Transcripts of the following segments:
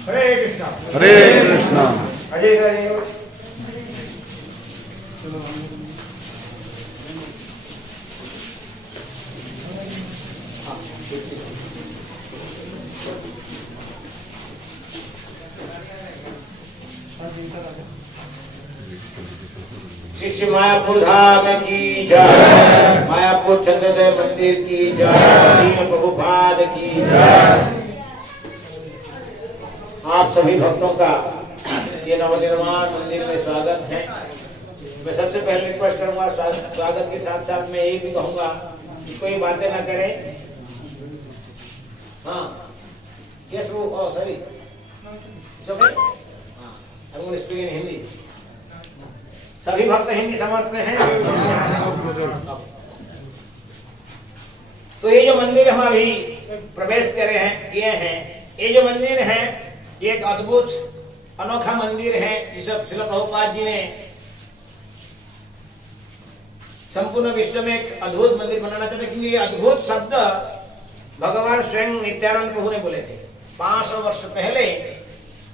हरे कृष्णा हरे कृष्णा। अजय हरे। शिष्य मायापुर धाम की जय, मायापुर चंद्रोदय मंदिर की जय, श्री प्रभुपाद की जय। आप सभी भक्तों का ये नवनिर्माण मंदिर में स्वागत है। मैं सबसे पहले रिक्वेस्ट करूंगा, स्वागत के साथ साथ मैं यही भी कहूंगा कि कोई बातें ना करें। हाँ, यस वो सॉरी, स्पीक इन हिंदी। सभी भक्त हिंदी समझते हैं। तो ये जो मंदिर हम अभी प्रवेश किए हैं, ये जो मंदिर है ये एक अद्भुत अनोखा मंदिर है जिसे श्रील प्रभुपाद जी ने संपूर्ण विश्व में एक अद्भुत मंदिर बनाना चाहते, क्योंकि ये अद्भुत शब्द भगवान स्वयं नित्यानंद प्रभु ने बोले थे। 500 वर्ष पहले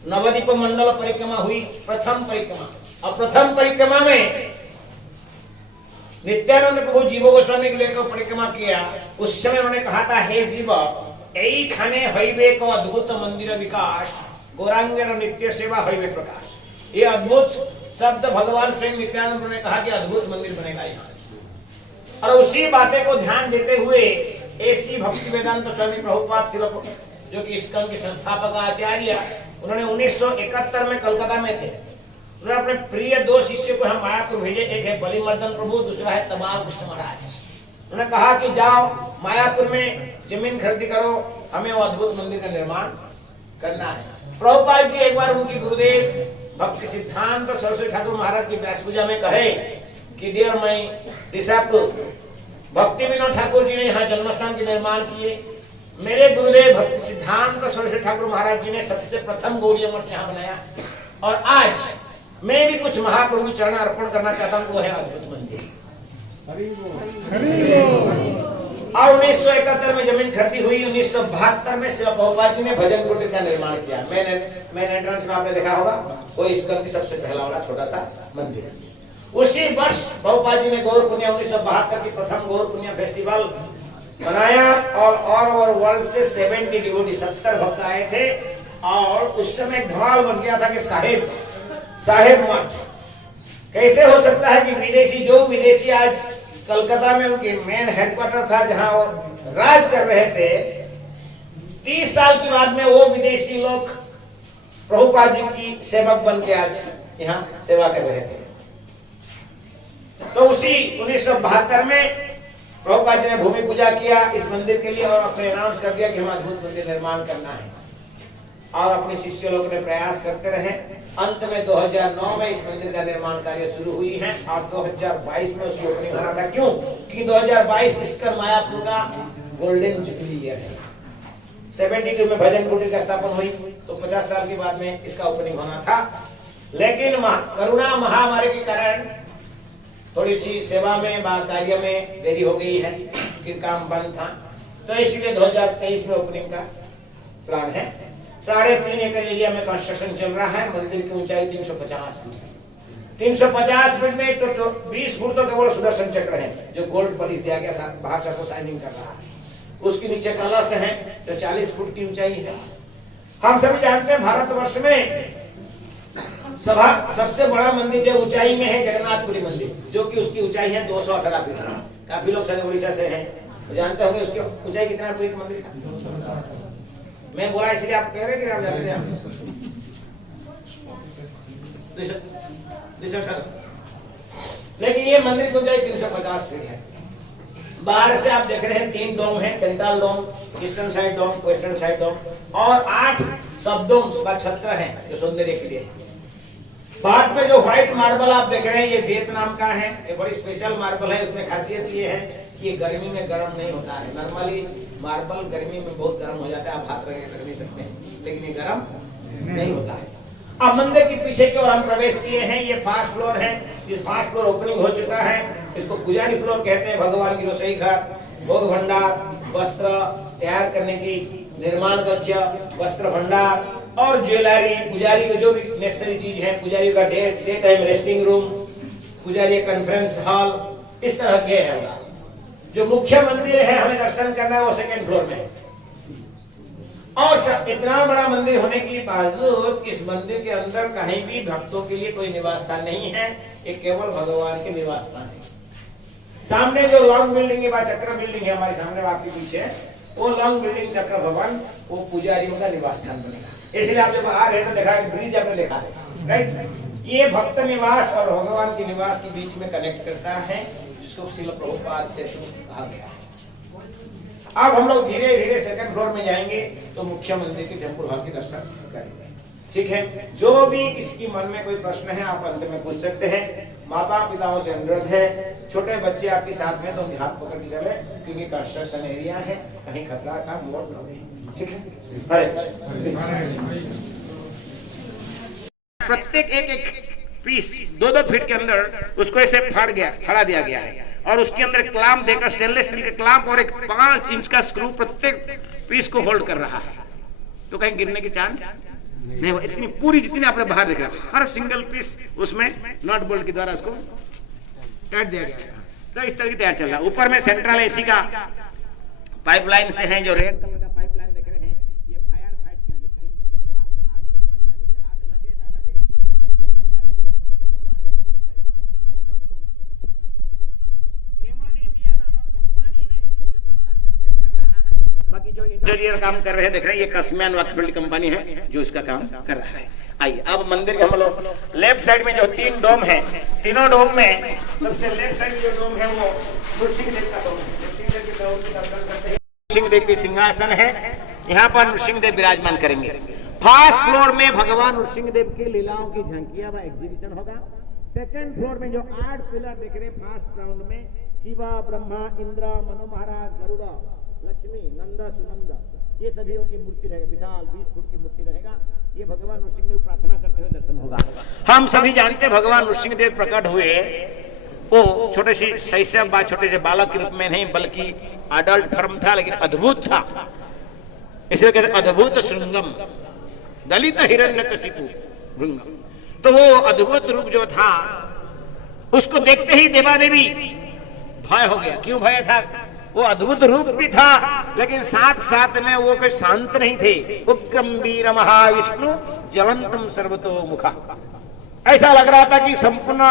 नवद्वीप मंडल परिक्रमा हुई, प्रथम परिक्रमा, और प्रथम परिक्रमा में नित्यानंद प्रभु जीव गोस्वामी को लेकर परिक्रमा किया। उस समय उन्होंने कहा था, हे जीव, यही खाने हईवे को अद्भुत मंदिर विकास, गौरांगर नित्य सेवा हईवे प्रकाश। ये अद्भुत शब्द भगवान स्वयं नित्यानंद ने कहा कि अद्भुत मंदिर बनेगा यहाँ। और उसी बातें को ध्यान देते हुए ऐसी भक्ति वेदांत स्वामी प्रभुपाद जो कि इस्कॉन के संस्थापक आचार्य, उन्होंने 1971 में कलकत्ता में थे। उन्होंने अपने प्रिय 2 शिष्य को हम मायापुर भेजे, एक है बलिमर्दन प्रभु, दूसरा है तमाल कृष्ण महाराज। उन्होंने कहा कि जाओ मायापुर में जमीन खरीदी करो, हमें वो अद्भुत मंदिर का निर्माण करना है। प्रभुपाद जी एक बार उनकी गुरुदेव भक्ति सिद्धांत सरस्वती ठाकुर महाराज की व्यास पूजा में कहे कि डियर माय डिसाइपल भक्ति विनोद ठाकुर जी ने यहाँ जन्मस्थान के निर्माण किए। मेरे गुरुदेव भक्ति सिद्धांत सरस्वती ठाकुर महाराज जी ने सबसे प्रथम गौड़ीय मठ यहाँ बनाया, और आज मैं भी कुछ महाप्रभु चरण अर्पण करना चाहता हूँ, वो है अद्भुत मंदिर। और 1971 में जमीन खरीदी हुई। 1972 में श्रील प्रभुपाद जी ने भजन कुटीर का निर्माण किया। मेन एंट्रेंस में आपने देखा होगा, वो इस्कॉन की सबसे पहला वाला छोटा सा मंदिर। उसी वर्ष प्रभुपाद जी ने गौर पुण्य 1972 की प्रथम गौर पुण्य फेस्टिवल बनाया, और ऑल ओवर वर्ल्ड से 70 डिवोटी 70 भक्त आए थे। और उस समय धमाल मच गया था कि साहेब मठ कैसे हो सकता है कि विदेशी आज कलकत्ता में उनके मेन हेडक्वार्टर था जहां वो राज कर रहे थे, 30 साल के बाद में वो विदेशी लोग प्रभुपाद जी की सेवक बन के आज यहाँ सेवा कर रहे थे। तो उसी 1972 में प्रभुपाद जी ने भूमि पूजा किया इस मंदिर के लिए, और अपने अनाउंस कर दिया कि हम अद्भुत मंदिर निर्माण करना है। और अपने शिष्य लोग ने प्रयास करते रहे। अंत में 2009 में इस मंदिर का निर्माण कार्य शुरू हुई है, और 2022 में उसकी ओपनिंग होना था। क्यों? क्योंकि 2022 इस्कॉन मायापुर का गोल्डन जुबली ईयर है। 72 में भजन कुटीर का स्थापना हुई, तो 50 साल के बाद में इसका ओपनिंग होना था। लेकिन कोरोना महामारी के कारण थोड़ी सी सेवा में कार्य में देरी हो गई है, फिर काम बंद था, तो इसलिए 2023 में ओपनिंग का प्लान है। 3.5 एकड़ एरिया में कंस्ट्रक्शन चल रहा है। मंदिर की ऊंचाई 350 फीट है। 350 फीट में तो 20 फुट तो केवल सुदर्शन चक्र है जो गोल्ड पॉलिश दिया गया, साथ बाहर से आपको शाइनिंग कर रहा है। उसके नीचे कलश है जो 40 फुट की ऊंचाई है। हम सभी जानते हैं भारतवर्ष में सबसे बड़ा मंदिर जो ऊंचाई में है जगन्नाथपुरी मंदिर, जो कि उसकी ऊंचाई है 218 फीट। काफी लोग शायद उड़ीसा से हैं, तो जानते होंगे उसकी ऊंचाई कितना है पूरी मंदिर का। मैं बोला इसलिए आप कह रहे कि आप जानते हैं। 218, लेकिन ये मंदिर की ऊंचाई 350 फीट है। बाहर से आप देख रहे हैं 3 डोम है, सेंट्रल डोम, ईस्टर्न साइड डोम, वेस्टर्न साइड डोम, और 8 सब डोम छत्र हैं जो सौंदर्य के लिए। पास में जो व्हाइट मार्बल आप देख रहे हैं ये वियतनाम का है, ये बड़ी स्पेशल मार्बल है। उसमें खासियत ये है कि ये गर्मी में गर्म नहीं होता है। नॉर्मली मार्बल गर्मी में बहुत गर्म हो जाता है, आप हाथ रख नहीं सकते हैं, लेकिन ये गर्म नहीं होता है। अब मंदिर के पीछे की ओर हम प्रवेश किए हैं। ये फर्स्ट फ्लोर है। इस फर्स्ट फ्लोर ओपनिंग हो चुका है। इसको पुजारी फ्लोर कहते हैं। भगवान की रसोई घर, भोग भंडार, वस्त्र तैयार करने की, निर्माण कक्ष, वस्त्र भंडार और ज्वेलरी, पुजारी को जो भी नेसेसरी चीज है, पुजारी का डे टाइम रेस्टिंग रूम, पुजारी कॉन्फ्रेंस हॉल, इस तरह के है। जो मुख्य मंदिर है हमें दर्शन करना है वो सेकंड फ्लोर में है। और इतना बड़ा मंदिर होने के बावजूद इस मंदिर के अंदर कहीं भी भक्तों के लिए कोई निवास स्थान नहीं है। ये केवल भगवान के निवास स्थान है। सामने जो लॉन्ग बिल्डिंग है, चक्र बिल्डिंग है हमारे सामने, आपके पीछे, वो लॉन्ग बिल्डिंग चक्र भवन वो पुजारियों का निवास स्थान बनेगा। इसलिए आप जब आ रहे हैं तो देखा ब्रिज आपने देखा है, राइट। ये भक्त निवास और भगवान के निवास के बीच में कनेक्ट करता है, जिसको श्रील प्रभुपाद सेतु कहा गया है। अब हम लोग धीरे धीरे सेकंड फ्लोर में जाएंगे तो मुख्य मंदिर के टेम्पल हॉल के दर्शन करेंगे। ठीक है, जो भी किसी मन में कोई प्रश्न है आप अंत में पूछ सकते हैं। माता पिताओं से अनुरोध है, छोटे बच्चे आपके साथ में तो हाथ पकड़ के चले, क्योंकि कंस्ट्रक्शन एरिया है, कहीं खतरा का मोड़ न हो। ठीक है, प्रत्येक एक पीस 2-2 फीट के अंदर उसको ऐसे फड़ा दिया गया है और उसके अंदर क्लैंप देकर, स्टेनलेस स्टील के क्लैंप और एक 5 इंच का स्क्रू प्रत्येक पीस को होल्ड कर रहा है, तो कहीं गिरने की चांस नहीं। वो इतनी पूरी जितनी आपने बाहर देखा, हर सिंगल पीस उसमें नट बोल्ट के द्वारा उसको टाइट दिया गया है। तो इस तरह की तैयार चल रहा है। ऊपर में सेंट्रल एसी का पाइपलाइन से है, जो रेड कलर का पाइपलाइन देख रहे हैं, ये फायर फाइट के लिए, कहीं आग लगे ना लगे, लेकिन सरकार का प्रोटोकॉल होता है, भाई फॉलो करना पड़ता है उसको। केमन इंडिया नामक कंपनी है जो कि पूरा स्ट्रक्चर कर रहा है। बाकी जो इंटीरियर काम कर रहे हैं देख रहे हैं, ये कसमैन वर्कफील्ड कंपनी है जो इसका काम कर रहा है। आइए अब मंदिर के हम लोग लेफ्ट साइड में जो 3 डोम है, तीनों डोम में सबसे लेफ्ट साइड जो डोम है वो नृसिंहदेव का डोम है। नृसिंहदेव के डोम के दर्शन करते हैं। नृसिंहदेव की सिंहासन है, यहाँ पर नृसिंहदेव विराजमान करेंगे। फर्स्ट फ्लोर में भगवान नृसिंहदेव की लीलाओं की झांकियां व एग्जीबिशन होगा। सेकंड फ्लोर में जो 8 पिलर देख रहे हैं फर्स्ट राउंड में, शिवा, ब्रह्मा, इंद्र, मनु महाराज, गरुड़ा, लक्ष्मी, नंदा, सुनंदा, ये सभी की मूर्ति रहेगा। विशाल 20 फुट की मूर्ति रहेगा। ये भगवान नृसिंहदेव प्रार्थना करते हुए दर्शन होगा। हम सभी जानते हैं भगवान नृसिंहदेव प्रकट हुए वो छोटे सी शैशव बा छोटे से बालक के रूप में नहीं, बल्कि अडल्ट फॉर्म था, लेकिन अद्भुत था। इसलिए कहते अद्भुत श्रृंगम दलित हिरण्यकशिपु भृंगम। तो वो अद्भुत रूप जो था उसको देखते ही देवादेवी भय हो गया। क्यों भय था? वो अद्भुत रूप भी था, लेकिन साथ साथ में वो कोई शांत नहीं थे। उग्रम वीर महाविष्णु ज्वलंतम सर्वतो मुखा, ऐसा लग रहा था कि संपूर्ण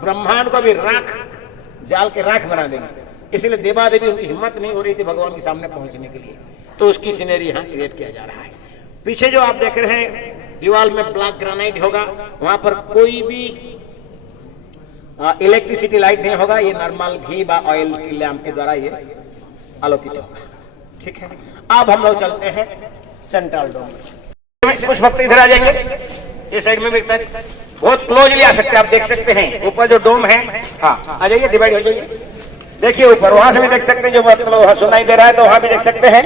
ब्रह्मांड को भी राख जाल के राख बना देंगे। इसलिए देवादेवी उनकी हिम्मत नहीं हो रही थी भगवान के सामने पहुंचने के लिए। तो उसकी सीनरी यहाँ क्रिएट किया जा रहा है। पीछे जो आप देख रहे हैं दीवार में ब्लैक ग्रेनाइट होगा, वहां पर कोई भी इलेक्ट्रिसिटी लाइट नहीं होगा। ये नॉर्मल घी व ऑयल की लैंप के द्वारा ये आलोकित होगा। ठीक है, अब हम लोग चलते हैं सेंट्रल डोम। कुछ भक्त इधर आ जाएंगे, ये साइड में भी बहुत क्लोजली आ सकते हैं, आप देख सकते हैं। ऊपर जो डोम है, हाँ आ जाइए, डिवाइड हो जाइए। देखिए ऊपर, वहां से भी देख सकते हैं। जो मतलब सुनाई दे रहा है तो वहां भी देख सकते हैं।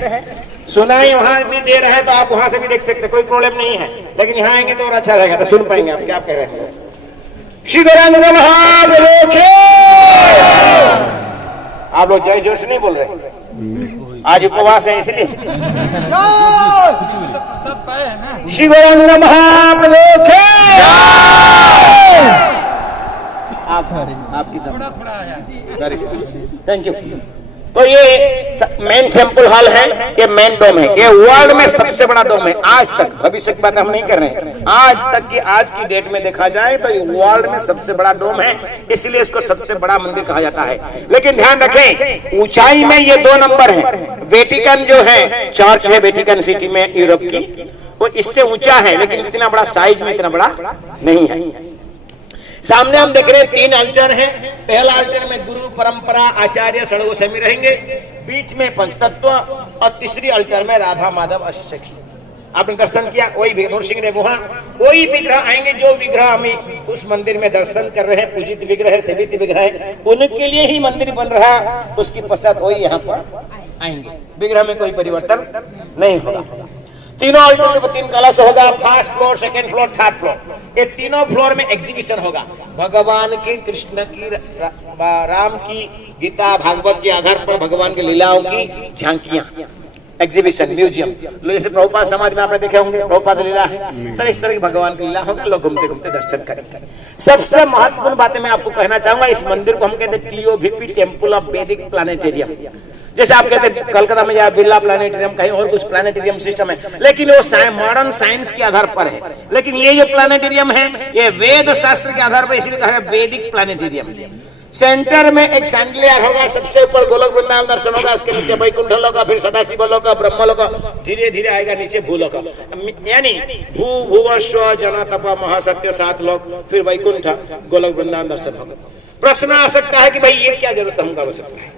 सुनाई वहां भी दे रहा है तो आप वहां से भी देख सकते हैं, कोई प्रॉब्लम नहीं है। लेकिन यहाँ आएंगे तो और अच्छा रहेगा, तो सुन पाएंगे आप क्या कह रहे हैं। श्री गौरांग महाप्रभु की। आप लोग जय जोश नहीं बोल रहे, आज उपवास है इसलिए। श्री गौरांग महाप्रभु की। आपकी थैंक यू। तो ये मेन टेम्पल हॉल है, ये मेन डोम है। ये वर्ल्ड में सबसे बड़ा डोम है आज तक। भविष्य की बात हम नहीं कर रहे हैं, आज तक की आज की डेट में देखा जाए तो ये वर्ल्ड में सबसे बड़ा डोम है, इसलिए इसको सबसे बड़ा मंदिर कहा जाता है। लेकिन ध्यान रखें, ऊंचाई में ये 2 नंबर है। वेटिकन जो है चर्च है वेटिकन सिटी में यूरोप की, वो इससे ऊंचा है, लेकिन इतना बड़ा साइज में इतना बड़ा नहीं है। सामने हम देख रहे हैं 3 अल्टर हैं। पहला अल्टर में गुरु परंपरा आचार्य षड्गोस्वामी रहेंगे, बीच में पंचतत्व और तीसरी अल्टर में राधा माधव अष्टसखी। आपने दर्शन किया, वही नृसिंहदेव वहां, वही विग्रह आएंगे जो विग्रह हमें उस मंदिर में दर्शन कर रहे हैं, पूजित विग्रह है, सेवित विग्रह है, उनके लिए ही मंदिर बन रहा, उसकी पश्चात वही यहाँ पर आएंगे। विग्रह में कोई परिवर्तन नहीं होगा। तीनों अल्टरनेटिव 3 कलश होगा, first floor, second floor, third floor. ये तीनों फ्लोर में एग्जीबिशन होगा भगवान की, कृष्ण की, राम की, गीता भागवत के आधार पर भगवान की लीलाओं की झांकियां, एग्जीबिशन, म्यूजियम। जैसे प्रभुपाद समाज में आपने देखे होंगे प्रभुपाद लीला है, तो इस तरह की भगवान की लीला होगा, लोग घूमते घूमते दर्शन करेंगे। सबसे महत्वपूर्ण बातें मैं आपको कहना चाहूंगा, इस मंदिर को हम कहते हैं TOVP, टेम्पल ऑफ वैदिक प्लानिटेरियम। जैसे आप कहते हैं कलकत्ता में जाए बिरला प्लानिटेरियम, कहीं और कुछ प्लानिटेरियम सिस्टम है, लेकिन वो मॉडर्न साइंस के आधार पर है। लेकिन ये जो प्लानिटेरियम है ये वेद शास्त्र के आधार पर, इसलिए कहा है वैदिक प्लानिटेरियम। सेंटर में एक सैंडलियर होगा, सबसे ऊपर गोलक वृंदावन दर्शन होगा, उसके नीचे वैकुंठ लोक, फिर सदाशिव लोक, ब्रह्म लोक, धीरे धीरे आएगा नीचे भूलोक, यानी भू भुव स्व जन तप महासत्य 7 लोक, फिर वैकुंठ, गोलक वृंदावन दर्शन होगा। प्रश्न आ सकता है कि भाई ये क्या जरूरत हमको आवश्यकता है,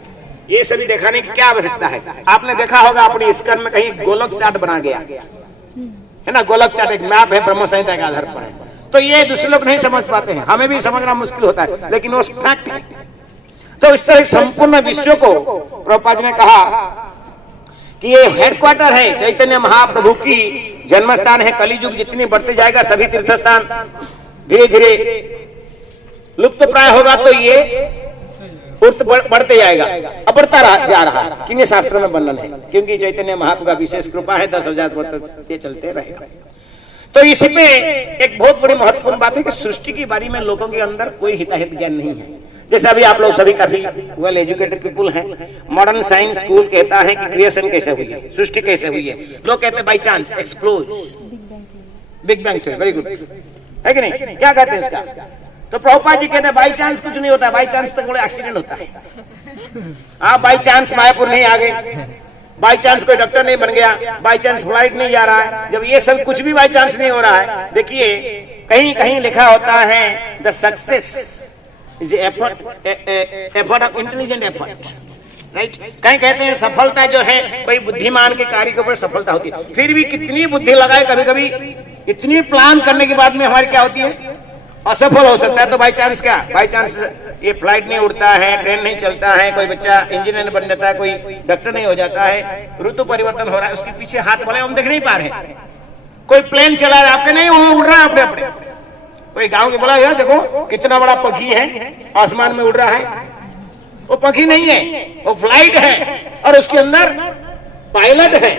ये सभी दिखाने की क्या आवश्यकता है? आपने देखा होगा अपनी इस्कन में कहीं गोलक चार्ट बना गया है ना, गोलक चार्ट एक मैप है, ब्रह्म संहिता के आधार पर है। तो ये दूसरे लोग नहीं समझ पाते हैं, हमें भी समझना मुश्किल होता है, लेकिन वो फैक्ट है। तो इस तरह संपूर्ण विश्व को प्रभुपाद ने कहा कि ये हेडक्वार्टर है, चैतन्य महाप्रभु की जन्म स्थान है। कलियुग जितनी बढ़ते जाएगा सभी तीर्थ स्थान धीरे धीरे लुप्त प्राय होगा, तो ये बढ़ते जाएगा, अब बढ़ता जा रहा है। किन्हीं शास्त्रों में वर्णन है, क्योंकि चैतन्य महाप्रभु का विशेष कृपा है, 10,000 वर्ष ये चलते रहेगा। तो इसी में एक बहुत बड़ी महत्वपूर्ण बात है कि सृष्टि के बारे में लोगों के अंदर कोई हिताहित ज्ञान नहीं है। जैसे अभी आप लोग सभी काफी वेल एजुकेटेड पीपुल हैं, मॉडर्न साइंस स्कूल कहता है कि क्रिएशन कैसे हुई है, सृष्टि कैसे हुई है। लोग कहते हैं by chance, explodes, big bang theory, very good है कि नहीं, क्या कहते हैं इसका? तो प्रभुपाद जी कहते हैं बाई चांस कुछ नहीं होता, बाई चांस तक बड़ा एक्सीडेंट होता है। आप बाई चांस मायापुर नहीं आ गए, बाई चांस कोई डॉक्टर नहीं बन गया, बाई चांस फ्लाइट नहीं जा रहा है, जब ये सब कुछ भी बाई चांस नहीं हो रहा है। देखिए कहीं कहीं लिखा होता है the success is effort of intelligent effort, right. कहीं कहते हैं सफलता जो है कोई बुद्धिमान के कार्य के ऊपर सफलता होती है। फिर भी कितनी बुद्धि लगाए, कभी कभी इतनी प्लान करने के बाद में हमारी क्या होती है, असफल हो सकता है। तो बाई चांस क्या, बाई चांस ये फ्लाइट नहीं उड़ता है, ट्रेन नहीं चलता है, कोई बच्चा इंजीनियर बन जाता है, कोई डॉक्टर नहीं हो जाता है, ऋतु परिवर्तन हो रहा है, उसके पीछे हाथ वाले हम देख नहीं पा रहे हैं। कोई प्लेन चला रहा है, आपके नहीं, वो उड़ रहा है अपने अपने। कोई गांव के बोला यार देखो कितना बड़ा पक्षी है, आसमान में उड़ रहा है, वो पक्षी नहीं है, वो फ्लाइट है, और उसके अंदर पायलट है।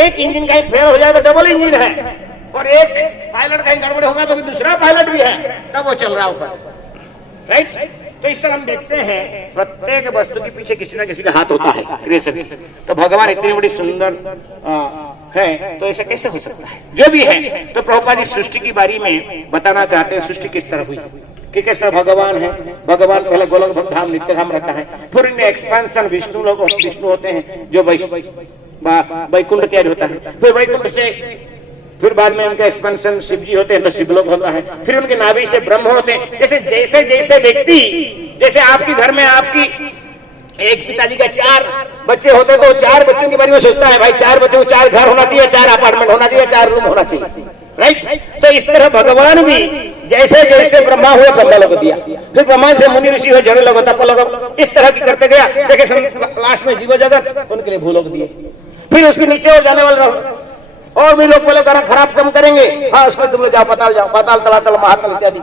एक इंजन का फेल हो जाए तो डबल इंजन है, और एक पायलट का गड़बड़ होगा तो दूसरा पायलट भी है, तब वो चल रहा है ऊपर, राइट। तो इस तरह हम देखते हैं प्रत्येक वस्तु के पीछे किसी ना किसी का हाथ होता है क्रिएशन। तो भगवान इतनी बड़ी सुंदर है, तो ऐसा कैसे हो सकता है? जो भी है, तो प्रभुपाद जी सृष्टि की बारी में बताना चाहते हैं सृष्टि किस तरह हुई, कि कैसा भगवान है। भगवान पहले गोलक धाम नित्य धाम रहता है, फिर इनमें एक्सपेंशन विष्णु लोग, विष्णु होते हैं जो वैकुंठ तैयार होता है, फिर वैकुंठ से फिर बाद में उनका एक्सपेंशन शिव जी होते हैं तो शिवलोक होता है, फिर उनके नाभि से ब्रह्म होते हैं। जैसे जैसे जैसे व्यक्ति, जैसे आपके घर में आपकी एक पिताजी का 4 बच्चे होते तो 4 बच्चों के बारे में सोचता है, भाई 4 बच्चों को 4 घर होना चाहिए, 4 अपार्टमेंट होना चाहिए, 4 रूम होना चाहिए, राइट। तो इस तरह भगवान भी जैसे जैसे ब्रह्मा हुए ब्रह्मा लोग दिया, फिर ब्रह्मा से मुनि ऋषि हुए, जड़ लोग, तप लोग, इस तरह की करते गया। देखिए लास्ट में जीव जगत उनके लिए भूलोक दिए, फिर उसके नीचे हो जाने वाले और भी लोग बोले खराब कम करेंगे, हाँ उसको तुम लोग जाओ पाताल, जाओ पाताल, तलातल, महातल इत्यादि।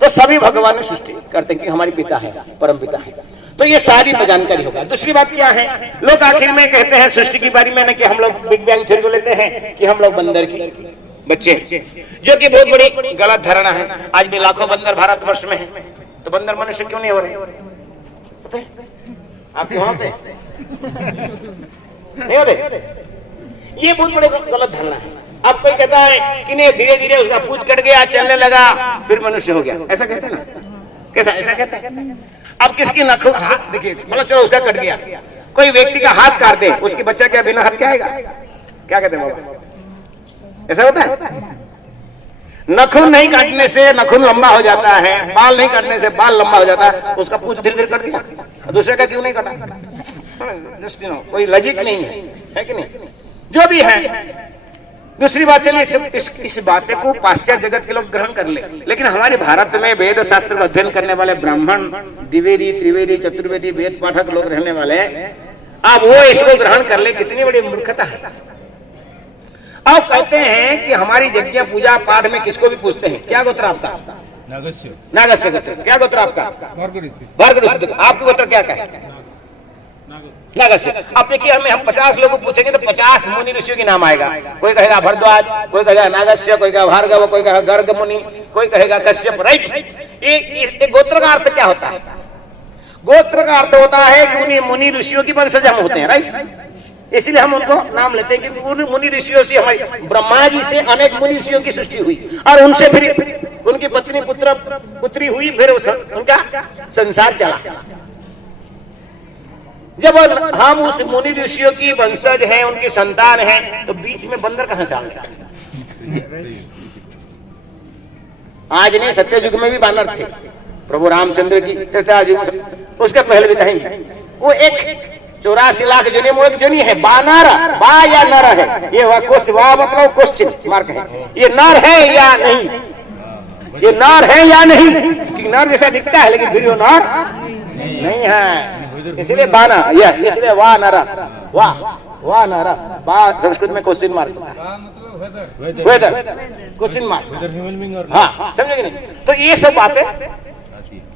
तो सभी भगवान ने सृष्टि करते कि हमारी पिता है, परम पिता है। तो ये सारी जानकारी होगा। दूसरी बात क्या है, लोग आखिर में कहते हैं सृष्टि की बारी में कि हम लोग बिग बैंग थ्योरी को लेते हैं कि हम लोग बंदर की बच्चे, जो कि बहुत बड़ी गलत धारणा है। आज भी लाखों बंदर भारतवर्ष में है, तो बंदर मनुष्य क्यों नहीं हो रहे? आप क्यों होते नहीं होते? ये बहुत बड़े गलत धारणा है। अब कोई कहता है कि नहीं धीरे धीरे उसका पूंछ कट गया, चलने लगा, फिर मनुष्य हो गया, ऐसा कहते हैं ना? कैसा ऐसा कहते हैं? अब किसकी नखुन हाथ देखिए, मतलब चलो उसका कट गया, कोई व्यक्ति का हाथ काट दे, उसकी बच्चा क्या बिना हाथ क्या आएगा? क्या कहते हैं बाबा? ऐसा होता है? नखून नहीं काटने से नखून लंबा हो जाता है, बाल नहीं काटने से बाल लंबा हो जाता है, उसका पूंछ धीरे धीरे कट दिया, दूसरे का क्यों नहीं कटा? कोई लॉजिक नहीं है कि नहीं? जो भी है, दूसरी बात, चलिए इस बातें को पाश्चात्य जगत के लोग ग्रहण कर ले, लेकिन हमारे भारत में वेद शास्त्र का अध्ययन करने वाले ब्राह्मण, द्विवेदी, त्रिवेदी, चतुर्वेदी, वेद पाठक लोग रहने वाले, अब वो इसको ग्रहण कर ले, कितनी बड़ी मूर्खता है। अब कहते हैं कि हमारी यज्ञ पूजा पाठ में किसको भी पूछते हैं, क्या गोत्र आपका? नागस्य गोत्र। क्या गोत्र आपका? भार्गव ऋषि। आपका गोत्र क्या है? नागस्य। अब देखिए हम 50 लोगों को पूछेंगे तो 50 मुनि ऋषियों के नाम आएगा। कोई कहेगा भरद्वाज, कोई कहेगा नागस्य, कोई कहेगा भार्गव, कोई कहेगा गर्ग मुनि, कोई कहेगा कश्यप। राइट। ये गोत्र का अर्थ क्या होता है? गोत्र का अर्थ होता है कि उन्हीं मुनि ऋषियों की वंशज हम होते हैं। राइट। इसलिए हम उनको नाम लेते हैं कि उन मुनि ऋषियों से, हमारी ब्रह्मा जी से अनेक मुनि ऋषियों की सृष्टि हुई और उनसे फिर उनकी पत्नी पुत्री हुई, फिर उनका संसार चला। जब हम उस मुनि ऋषियों की वंशज हैं, उनकी संतान हैं, तो बीच में बंदर कहां से आ गया? आज नहीं, सत्ययुग में भी बानर थे। प्रभु रामचंद्र की त्रेता युग, उसके पहले भी कहेंगे, वो एक 84 लाख जोनी में एक जोनी है, बानर, बा या नर है। ये मतलब क्वेश्चन मार्क है, ये नर है या नहीं, ये नर है या नहीं, कि नर जैसा दिखता है लेकिन फिर वो नर नहीं है, इसलिए बाना, ये इसलिए वाह नरा, वाह नरा, बा संस्कृत में क्वेश्चन मार्क होता है, वेदर क्वेश्चन मार्क। हाँ, समझे कि नहीं? तो ये सब बातें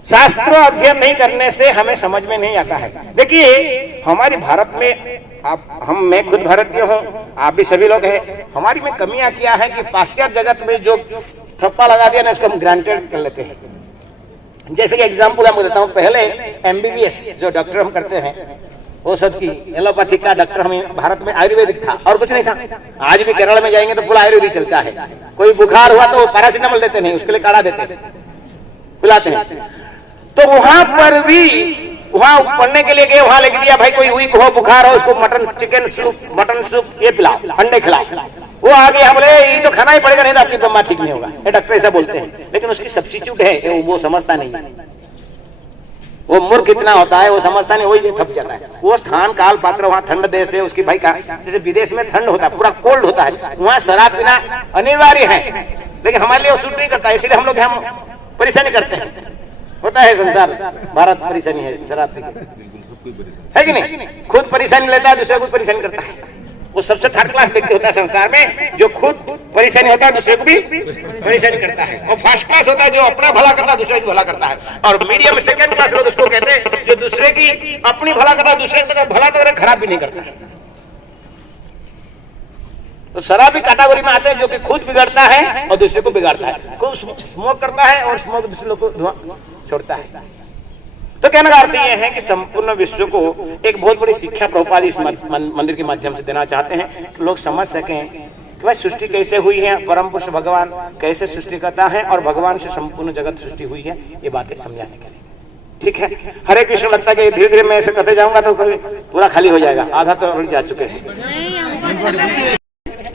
शास्त्र अध्ययन नहीं करने से हमें समझ में नहीं आता है। देखिए हमारी भारत में, मैं खुद भारतीय हूँ, आप भी सभी लोग हैं, हमारी में कमियां क्या है कि पाश्चात्य जगत में जो थप्पा लगा दिया ना, इसको हम ग्रांटेड कर लेते हैं। जैसे कि एग्जाम्पल हम देता हूँ, पहले MBBS जो डॉक्टर हम करते हैं, औषध की, एलोपैथिक का डॉक्टर हमें भारत में आयुर्वेदिक था और कुछ नहीं था। आज भी केरल में जाएंगे तो पूरा आयुर्वेदिक चलता है। कोई बुखार हुआ तो पैरासिटामोल देते नहीं, उसके लिए काढ़ा देते हैं, पिलाते हैं। तो वहां पर भी, वहां पढ़ने के लिए गए, वहां लिख दिया भाई कोई वीक हो, बुखार हो, उसको चिकन सूप, मटन सूप ये पिलाओ, अंडे खिलाओ। वो आगे हम बोले ये तो खाना ही पड़ेगा, नहीं तो आपकी ब्रह्मा ठीक नहीं होगा, ये डॉक्टर ऐसा बोलते हैं। लेकिन उसकी सब्स्टिट्यूट है, वो समझता नहीं, वो मूर्ख कितना होता है, वो समझता नहीं, वही थप जाता है। वो स्थान काल पात्र, वहाँ ठंड देश है, उसकी भाई का जैसे विदेश में ठंड होता है, पूरा कोल्ड होता है, वहाँ शराब पीना अनिवार्य है, लेकिन हमारे लिए वो सूट नहीं करता, इसलिए हम लोग परेशानी करते हैं। होता है संसार, भारत परेशानी है शराब पी है कि नहीं? खुद परेशानी लेता है, दूसरे को परेशान करता है। वो सबसे थर्ड क्लास व्यक्ति होता है संसार में, जो खुद परेशानी होता है, दूसरे को भी परेशान करता है। और फर्स्ट क्लास होता है जो अपना भला करता है, दूसरे को भला करता है। और मीडियम सेकंड क्लास लोग उसको कहते हैं जो दूसरे की अपनी भला करता है, दूसरे का भला तो खराब भी नहीं करता है। तो शराबी कैटेगरी में आते हैं जो कि खुद बिगड़ता है और दूसरे को बिगाड़ता है। खुद स्मोक करता है और स्मोक दूसरे लोग को धुआं छोड़ता है। तो कहने का अर्थ यह है कि संपूर्ण विश्व को एक बहुत बड़ी शिक्षा प्रभुपाद इस मंदिर के माध्यम से देना चाहते हैं कि लोग समझ सकें कि भाई सृष्टि कैसे हुई है, परम पुरुष भगवान कैसे सृष्टि करता है और भगवान से संपूर्ण जगत सृष्टि हुई है, ये बातें समझाने के लिए। ठीक है, हरे कृष्ण। लगता है कि धीरे धीरे मैं ऐसे कहते जाऊंगा तो पूरा खाली हो जाएगा, आधा तो ऑलरेडी जा चुके हैं।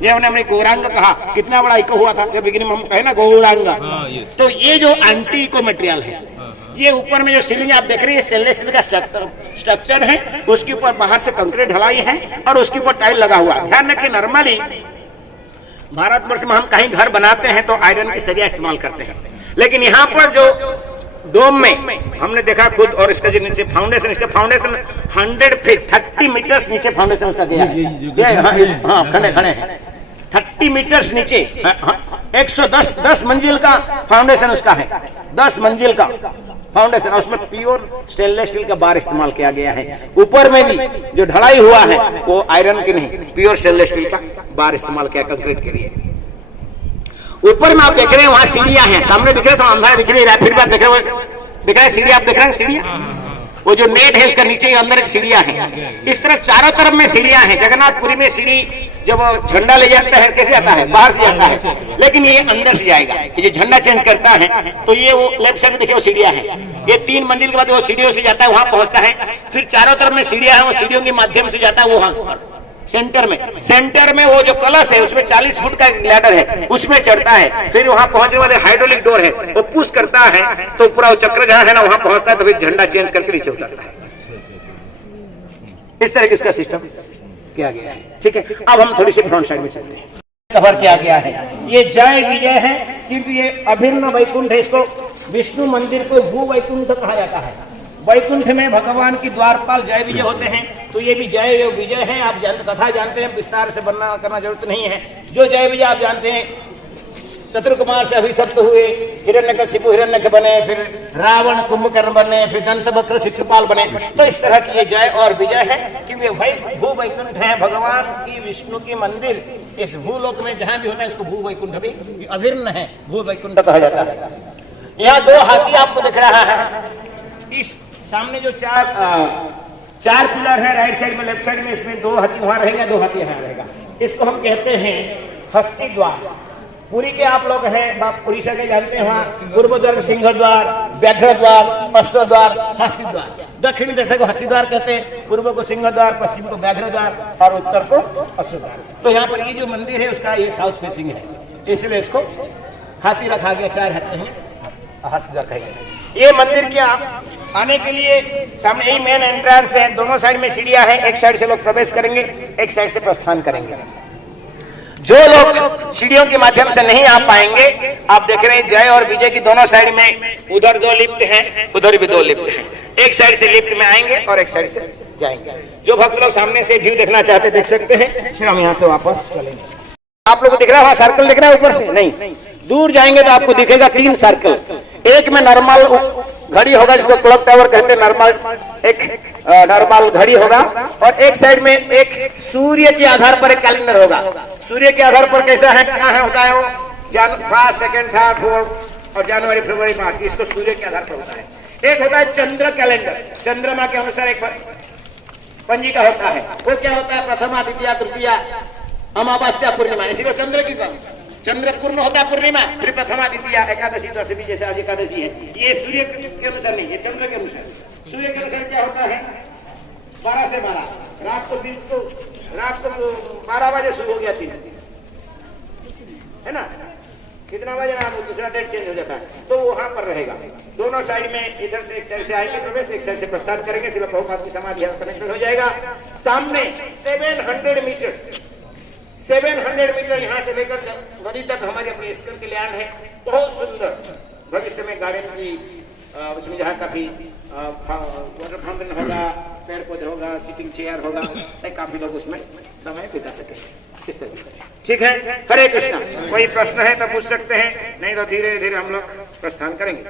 ये हमने गौरांग कहा, कितना बड़ा इको हुआ था जब बिगिनिंग में हम कहे ना गौरांग। तो ये जो एंटी इको मटेरियल है, ये ऊपर में जो सीलिंग आप देख रही है स्टेनलेस स्टील का स्ट्रक्चर है, उसके ऊपर बाहर से कंक्रीट ढलाई है और उसके ऊपर टाइल लगा हुआ। ध्यान रखिए, नॉर्मली भारतवर्ष में हम कहीं घर बनाते हैं तो आयरन की सरिया इस्तेमाल करते हैं, लेकिन यहाँ पर जो डोम में हमने देखा खुद, और इसका जो नीचे फाउंडेशन, इसका फाउंडेशन 100 फीट 30 मीटर्स नीचे फाउंडेशन उसका गया है। हाँ, खड़े खड़े हैं 30 मीटर्स नीचे, 110 मंजिल का फाउंडेशन उसका है, 10 मंजिल का फाउंडेशन। उसमें प्योर स्टेनलेस स्टील का बार इस्तेमाल किया गया है। ऊपर में भी जो ढलाई हुआ है वो आयरन की नहीं, प्योर स्टेनलेस स्टील का बार इस्तेमाल किया कंक्रीट के लिए। ऊपर में आप देख रहे हैं वहां सीढ़ियां हैं, सामने दिख रहे तो अंधा दिख रही है, फिर भी आप देख रहे हैं सीढ़ी, आप देख रहे हैं सीढ़ियां, वो जो नेट है उसका नीचे अंदर एक सीढ़ियां हैं। इस तरफ चारों तरफ में सीढ़ियां हैं। जगन्नाथपुरी में सीढ़ी जब झंडा ले जाता है कैसे आता है, बाहर से जाता है, लेकिन ये अंदर से जाएगा। ये जो झंडा चेंज करता है तो ये वो लेफ्ट साइड में देखिए वो सीढ़ियां हैं, ये 3 मंजिल के बाद वो सीढ़ियों से जाता है, वहां पहुंचता है। फिर चारों तरफ में सीढ़ियां हैं, वो सीढ़ियों के माध्यम से जाता है वहां सेंटर में वो जो कलश है उसमें 40 फुट का एक लैडर है, उसमें चढ़ता है। फिर वहां पहुंचने के बाद हाइड्रोलिक डोर है, वो पुश करता है तो पूरा चक्र जहां है ना वहां पहुंचता है, तो फिर झंडा चेंज करके नीचे उतरता है। इस तरह का इसका सिस्टम किया गया है। ठीक है, अब हम थोड़ी सी फ्रंट साइड में चलते हैं। कवर किया गया है। ये जय विजय है क्योंकि ये अभिन्न वैकुंठ है। इसको विष्णु मंदिर को भू वैकुंठ कहा जाता है। वैकुंठ में भगवान की द्वारपाल जय विजय होते हैं, तो ये भी जय विजय है। आप कथा जानते हैं, विस्तार से वर्णना करना जरूरत नहीं है। जो जय विजय आप जानते हैं, चतुर्कुमार से अभिशप्त हुए, हिरण्यकशिपु हिरण्यक बने, फिर रावण कुंभकर्ण बने, फिर दंतवक्र शिशुपाल बने। तो इस तरह की ये जय और विजय है क्योंकि भाई भू वैकुंठ है, भगवान की विष्णु की मंदिर इस भूलोक में जहां भी होता है इसको भू वैकुंठ भी अभिन्न है, भू वैकुंठ कहा जाता है। यहाँ दो हाथी आपको दिख रहा है। इस सामने जो चार पिलर है, राइट साइड में लेफ्ट साइड में, इसमें दो हाथी वहां रहेगा, दो हाथी यहाँ रहेगा। इसको हम कहते हैं हस्ती द्वार। पुरी के आप लोग हैं, आप उड़ीसा के जानते हैं, वहाँ पूर्व द्वार सिंह द्वार, व्याघ्र द्वार, पश्चिम द्वार, हस्ती द्वार। दक्षिणी दिशा को हस्ती द्वार कहते हैं, पूर्व को सिंह द्वार, पश्चिम को व्याघ्र द्वार और उत्तर को अश्व द्वार। तो यहाँ पर ये जो मंदिर है उसका ये साउथ फेसिंग है, इसलिए इसको हाथी रखा गया, चार हाथी हैं, हस्ती द्वार कहेंगे। ये मंदिर क्या आने के लिए सामने ही मेन एंट्रेंस है, दोनों साइड में सीढ़ियां हैं। एक साइड से लोग प्रवेश करेंगे, एक साइड से प्रस्थान करेंगे। जो लोग सीढ़ियों के माध्यम से नहीं आ पाएंगे, आप देख रहे हैं जय और विजय की दोनों साइड में उधर दो लिफ्ट हैं, उधर भी दो लिफ्ट हैं। एक साइड से लिफ्ट में आएंगे और एक साइड से जाएंगे। जो भक्त लोग सामने से व्यू देखना चाहते देख सकते हैं। फिर हम यहाँ से वापस चलेंगे। आप लोग को दिख रहा है वहाँ सर्कल दिख रहा है ऊपर से? नहीं, दूर जाएंगे तो आपको दिखेगा 3 सर्कल। एक में नॉर्मल घड़ी होगा जिसको क्लॉक टावर कहते हैं, नॉर्मल घड़ी होगा, और एक साइड में एक सूर्य के आधार पर एक कैलेंडर होगा। सूर्य के आधार पर कैसा है, क्या है होता है वो, फर्स्ट, सेकंड, थर्ड, फोर्थ और जनवरी, फरवरी, मार्च, इसको सूर्य के आधार पर होता है। एक होता है चंद्र कैलेंडर, चंद्रमा के अनुसार एक पंजिका होता है। वो क्या होता है, प्रथमा, द्वितीया, तृतीया, अमावस्या, पूर्णिमा, इसी चंद्र की चंद्र पूर्ण होता है पूर्णिमा, फिर प्रथमा, द्वितीया, एकादशी, दशमी, जैसे आज एकादशी है। ये सूर्य के अनुसार नहीं, ये चंद्र के अनुसार। सूर्य के अनुसार क्या होता है, 12 से 12, रात को 12 बजे शुरू हो गया 3, है ना, कितना बजे ना दूसरा डेट चेंज हो जाता है। तो वहां पर रहेगा, दोनों साइड में, इधर से एक साइड से आएंगे प्रवेश, एक साइड से प्रस्थान करेंगे, सिर्फ प्रभुपाद की समाधि कनेक्टेड हो जाएगा। सामने 700 मीटर यहाँ से लेकर नदी तक हमारी अपनी स्कल के लैंड है। बहुत सुंदर, भविष्य में गार्डन की उसमें जहाँ काफी वाटर फाउंटेन होगा, पेड़ पौधे होगा, सिटिंग चेयर होगा, काफी लोग उसमें समय बिता सके। इस तरह से ठीक है। हरे कृष्णा। कोई प्रश्न है तो पूछ सकते हैं, नहीं तो धीरे धीरे हम लोग प्रस्थान करेंगे।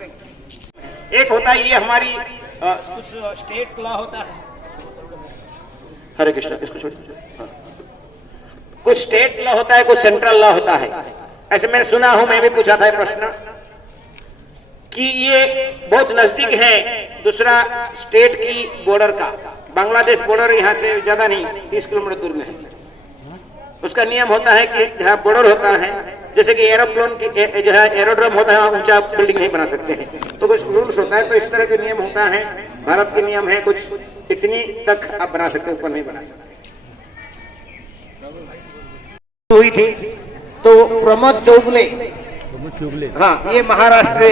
एक होता है ये हमारी कुछ स्टेट लॉ होता है। हरे कृष्णा, इसको छोड़ दीजिए। कुछ स्टेट लॉ होता है, कुछ सेंट्रल लॉ होता है। ऐसे मैंने सुना हूं, मैं भी पूछा था प्रश्न कि ये बहुत नजदीक है दूसरा स्टेट की बॉर्डर का। बांग्लादेश बॉर्डर यहाँ से ज्यादा नहीं, 30 किलोमीटर दूर में है। उसका नियम होता है कि जहाँ बॉर्डर होता है, जैसे कि एरोप्लेन की जो है एरोड्रोम होता है, वहाँ ऊंचा बिल्डिंग नहीं बना सकते हैं, तो कुछ रूल्स होता है। तो इस तरह के नियम होता है, भारत के नियम है, कुछ इतनी तक आप बना सकते, ऊपर नहीं बना सकते। हुई थी तो प्रमोद चौगले, हाँ, ये महाराष्ट्र,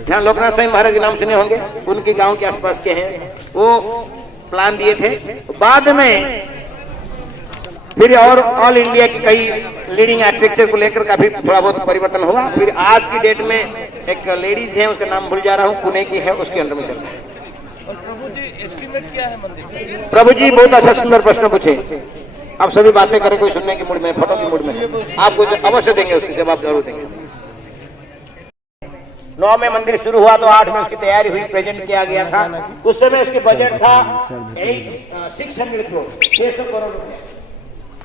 जहाँ लोकनाथ स्वामी महाराज के नाम सुने होंगे, उनके गांव के आसपास के हैं। वो प्लान दिए थे। बाद में फिर और ऑल इंडिया की कई लीडिंग आर्किटेक्चर को लेकर काफी थोड़ा बहुत परिवर्तन हुआ। फिर आज की डेट में एक लेडीज है, उसका नाम भूल जा रहा हूँ, पुणे की है, उसके अंदर में चल रहा है। और प्रभु जी एस्टिमेट क्या है मंदिर? प्रभु जी बहुत अच्छा सुंदर प्रश्न पूछे। आप सभी बातें करें, कोई सुनने की मूड में, फोटो की मूड में, आपको अवश्य देंगे, उसके जवाब जरूर देंगे। 9 में मंदिर शुरू हुआ तो 8 में उसकी तैयारी हुई, प्रेजेंट किया गया था। उस समय उसके बजट था 600 करोड़, 600 करोड़ रुपए।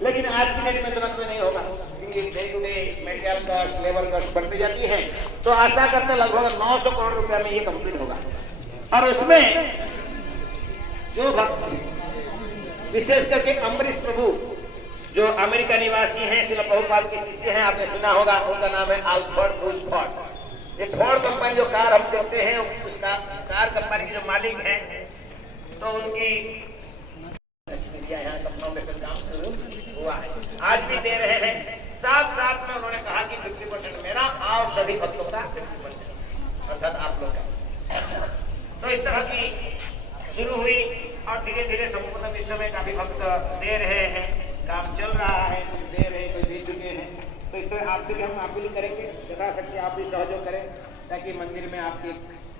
लेकिन आज की डेट में तुरंत में नहीं होगा, क्योंकि day to day material cost, labour cost बढ़ती जाती है। तो आशा करते लगभग 900 करोड़ रुपए में ये कंप्लीट होगा। और उसमें जो विशेष करके अम्बरीश प्रभु, जो अमेरिका निवासी हैं, श्रील प्रभुपाद के शिष्य हैं, आपने सुना होगा, उनका नाम है अल्फ्रेड बुश फोर्ड। ये फोर्ड कंपनी जो कार हम देखते हैं, उस कार कंपनी के जो मालिक हैं, तो उनकी यहाँ फाउंडेशन काम शुरू हुआ है, आज भी दे रहे हैं। साथ साथ में उन्होंने कहा कि 50% मेरा और सभी भक्तों का 50%, अर्थात आप लोग का। तो इस तरह की शुरू हुई और धीरे धीरे संपूर्ण विश्व में काफी भक्त दे रहे हैं। काम चल रहा है, कुछ दे रहे हैं, कुछ दे चुके हैं। तो इस तरह आपसे भी हम अपील करेंगे, यथाशक्ति आप भी सहयोग करें ताकि मंदिर में आपके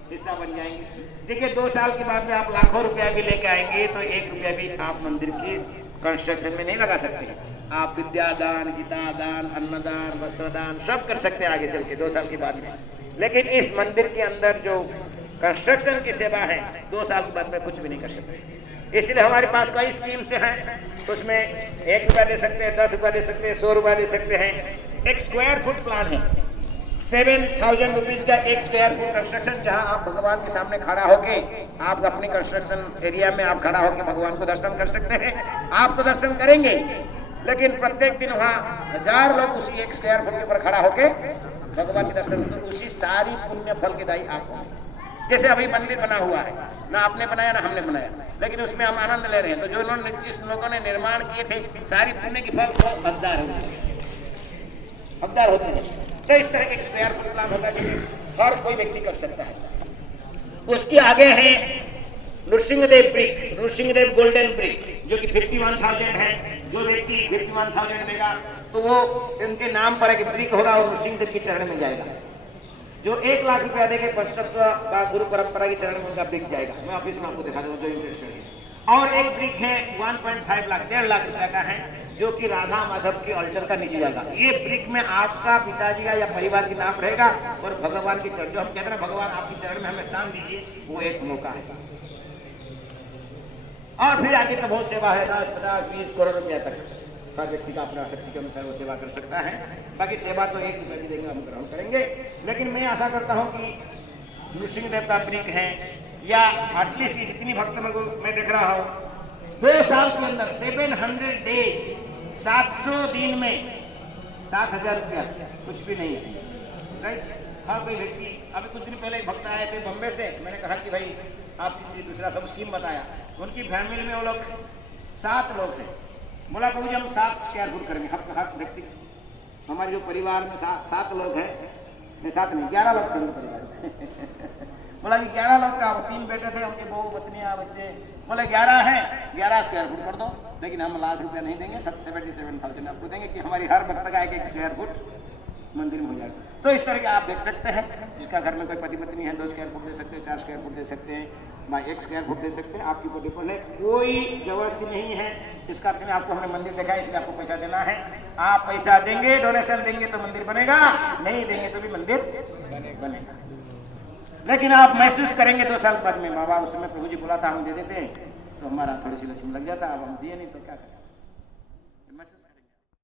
हिस्सा बन जाएंगे। देखिए 2 साल के बाद में आप लाखों रुपया भी लेके आएंगे तो 1 रुपया भी आप मंदिर की कंस्ट्रक्शन में नहीं लगा सकते। आप विद्यादान, गीतादान, अन्नदान, वस्त्रदान सब कर सकते हैं आगे चल के 2 साल के बाद में। लेकिन इस मंदिर के अंदर जो कंस्ट्रक्शन की सेवा है 2 साल के बाद में कुछ भी नहीं कर सकते। इसलिए हमारे पास कई स्कीम्स हैं, उसमें 1 रुपया दे सकते हैं, 10 रुपया दे सकते हैं, 100 रुपया दे सकते हैं। एक स्क्वायर फुट प्लान है, 7,000 रुपीज का 1 स्क्वायर फुट कंस्ट्रक्शन, जहां आप भगवान के सामने खड़ा होके आप अपनी कंस्ट्रक्शन एरिया में आप खड़ा होके भगवान को दर्शन कर सकते हैं। आप तो दर्शन करेंगे लेकिन प्रत्येक दिन वहाँ 1000 लोग उसी 1 स्क्वायर फुट के ऊपर खड़ा होके भगवान के दर्शन, तो उसी सारी पुण्य फल के दाई आप होंगे। जैसे अभी मंदिर बना हुआ है, ना आपने बनाया ना हमने बनाया, लेकिन उसमें हम आनंद ले रहे हैं। तो जो लोग जिस लोगों ने निर्माण किए थे सारी पुण्य की फल को हकदार होते हैं। तो इस तरह एक स्क्वायर फुट प्लान होगा जो हर कोई व्यक्ति कर सकता है। उसके आगे है Nrisimhadeva brick, Nrisimhadeva golden brick, जो कि 51,000 है। जो व्यक्ति 51,000 देगा तो वो उनके नाम पर एक ब्रिक होगा और नृसिंहदेव के चरण में जाएगा। जो 1 लाख रुपया देके पंचतत्व का गुरु परंपरा के चरण में उनका ब्रिक जाएगा। मैं ऑफिस में आपको दिखा दूंगा जो इंटरेस्टेड है। और एक ब्रिक है 1.5 लाख, 1.5 लाख रुपया का है, जो कि राधा माधव के अल्टर का नीचे जाएगा। ये ब्रिक में आपका पिताजी का या परिवार के नाम रहेगा और भगवान के चरण, जो हम कहते हैं भगवान आपके चरण में हमें स्थान दीजिए, वो एक मौका है। और फिर आगे तो बहुत सेवा है, 10, 50, 20 करोड़ रुपया तक हर व्यक्ति का अपना शक्ति के अनुसार वो सेवा कर सकता है। बाकी सेवा तो 1 रुपया भी देंगे, हम ग्रहण करेंगे। लेकिन मैं आशा करता हूँ कि नृसिंहदेव का ब्रिक है या एटलीस्ट जितनी भक्त मैं देख रहा हूँ 2 साल के अंदर 700 डेज 700 दिन में 7,000 रुपया कुछ भी नहीं है, राइट। हर कोई व्यक्ति, अभी कुछ दिन पहले भक्त आए थे बम्बे से, मैंने कहा कि भाई आप दूसरा सब स्कीम बताया। उनकी फैमिली में वो लोग 7 लोग थे। बोला प्रभु जी हम 7 स्क्वायर फुट करेंगे हर व्यक्ति। हमारे जो परिवार में 7 लोग हैं, 7 नहीं 11 लोग थे परिवार में। बोला कि 11 लोग का 3 बेटे थे, उनके बहू पत्नियां बच्चे। बोले 11 हैं, 11 स्क्वायर फुट कर दो, लेकिन हम लाख रुपया नहीं देंगे, 77,000 आपको देंगे कि हमारी हर भक्त का 1 स्क्वायर फुट मंदिर में हो जाएगा। तो इस तरह के आप देख सकते हैं, जिसका घर में कोई पति पत्नी है 2 स्क्वायर फुट दे सकते हैं, 4 स्क्वायर फुट दे सकते हैं, 1 स्क्वायर फुट दे सकते हैं। आपकी पोर्टेबल है, कोई जबरदस्ती नहीं है। इसका अर्थ आपको हमने मंदिर देखा है इसलिए आपको पैसा देना है। आप पैसा देंगे, डोनेशन देंगे तो मंदिर बनेगा, नहीं देंगे तो भी मंदिर बनेगा। लेकिन आप महसूस करेंगे 2 साल बाद में, बाबा उस समय प्रभु जी बोला था हम दे देते, तो हमारा थोड़ी सी लक्ष्मी लग जाता, अब हम दिए नहीं तो क्या करें।